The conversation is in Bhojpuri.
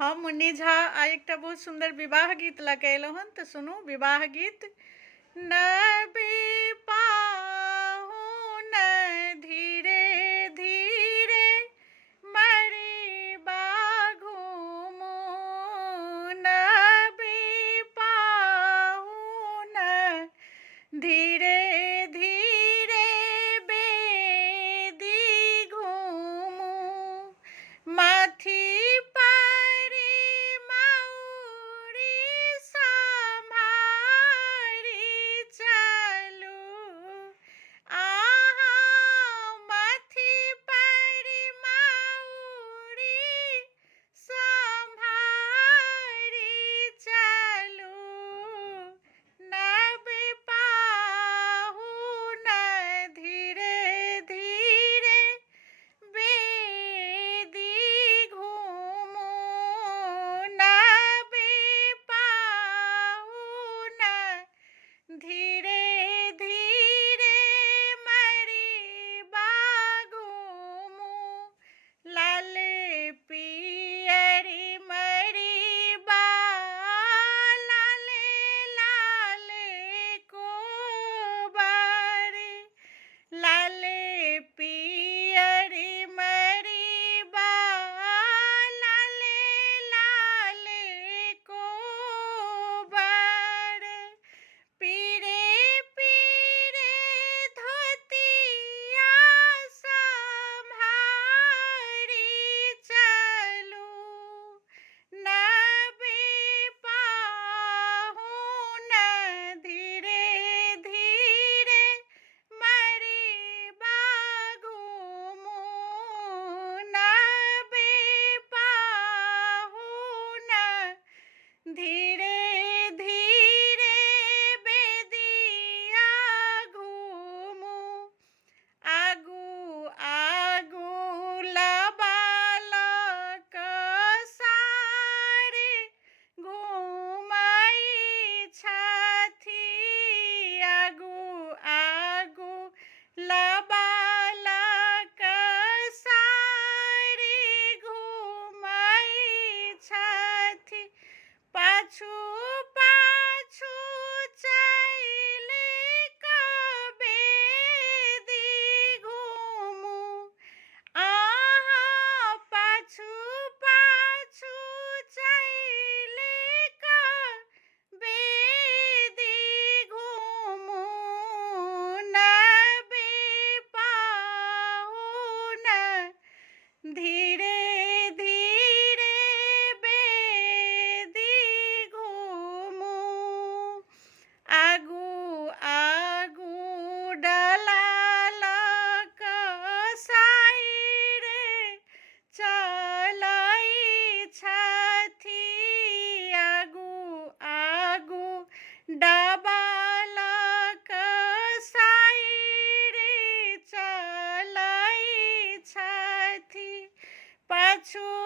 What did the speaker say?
हम मुन्नी झा आ एकटा बहुत सुंदर विवाह गीत लऽ कऽ अयलहुँ हन, तऽ सुनू विवाह गीत। नबी पाहुन धीरे धीरे मड़बा घूमू, नबी पाहुन धीरे धीरे बेदी घूमू, माथी धीरे धीरे मड़बा घूमू, लाले पियरी मड़बा, लाले लाले कोबारे, लाले पियरी मड़बा, लाले लाले कोबारे, पीरे पीरे धोतिया सम्हारी चलू, नबी पाहुन धीरे धीरे मड़बा घूमू, नबी पाहुन धीरे धीरे बेदिया घूमू, आगू आगू लबालक सारे घूमै छथि, आगू आगू लबालक सारे घूमै छथि, पाछू पाछू चलि कऽ बेदी घूमू, अहाँ पाछू पाछू चलि कऽ बेदी घूमू, नबी पाहुन धीरे धीरे बेदी घूमू, आगू आगू डलालक साइरे चलै छथि, आगू आगू डबालक साइरे चलै छथि, पाछू